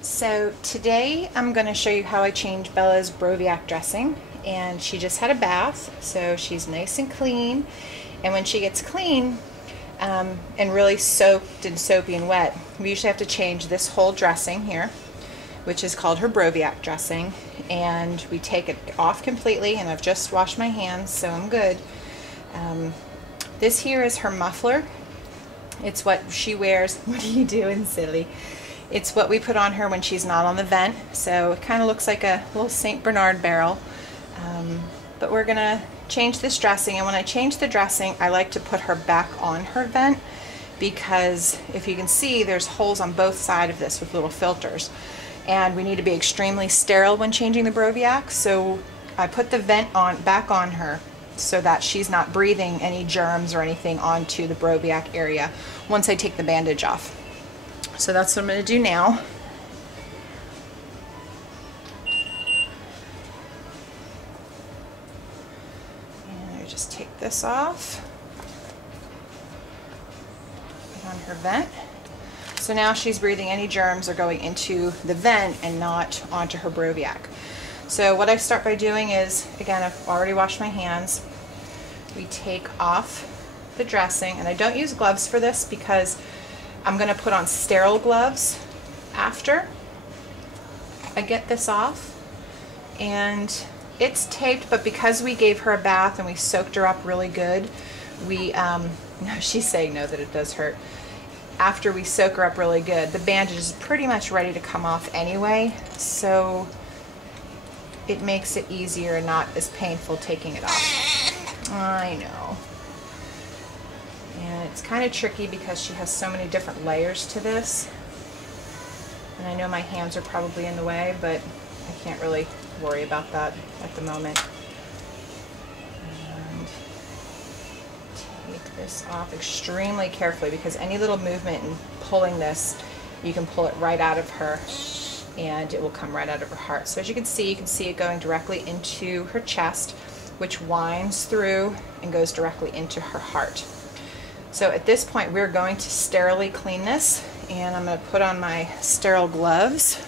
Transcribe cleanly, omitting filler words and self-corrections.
So today I'm going to show you how I change Bella's Broviac dressing, and she just had a bath, so she's nice and clean. And when she gets clean and really soaked and soapy and wet, we usually have to change this whole dressing here, which is called her Broviac dressing, and we take it off completely. And I've just washed my hands, so I'm good. This here is her muffler. It's what she wears. What are you doing, silly? It's what we put on her when she's not on the vent, so it kind of looks like a little St. Bernard barrel. But we're gonna change this dressing, and when I change the dressing, I like to put her back on her vent, because if you can see, there's holes on both sides of this with little filters, and we need to be extremely sterile when changing the Broviac. So I put the vent back on her so that she's not breathing any germs or anything onto the Broviac area once I take the bandage off. So that's what I'm going to do now. And I just take this off, put on her vent. So now she's breathing any germs are going into the vent and not onto her Broviac. So what I start by doing is, again, I've already washed my hands. We take off the dressing, and I don't use gloves for this because I'm going to put on sterile gloves after I get this off. And it's taped, but because we gave her a bath and we soaked her up really good, she's saying no, that it does hurt. After we soak her up really good, the bandage is pretty much ready to come off anyway, so it makes it easier and not as painful taking it off. I know. And it's kind of tricky because she has so many different layers to this. And I know my hands are probably in the way, but I can't really worry about that at the moment. And take this off extremely carefully, because any little movement in pulling this, you can pull it right out of her and it will come right out of her heart. So as you can see it going directly into her chest, which winds through and goes directly into her heart. So at this point, we're going to sterilely clean this, and I'm going to put on my sterile gloves.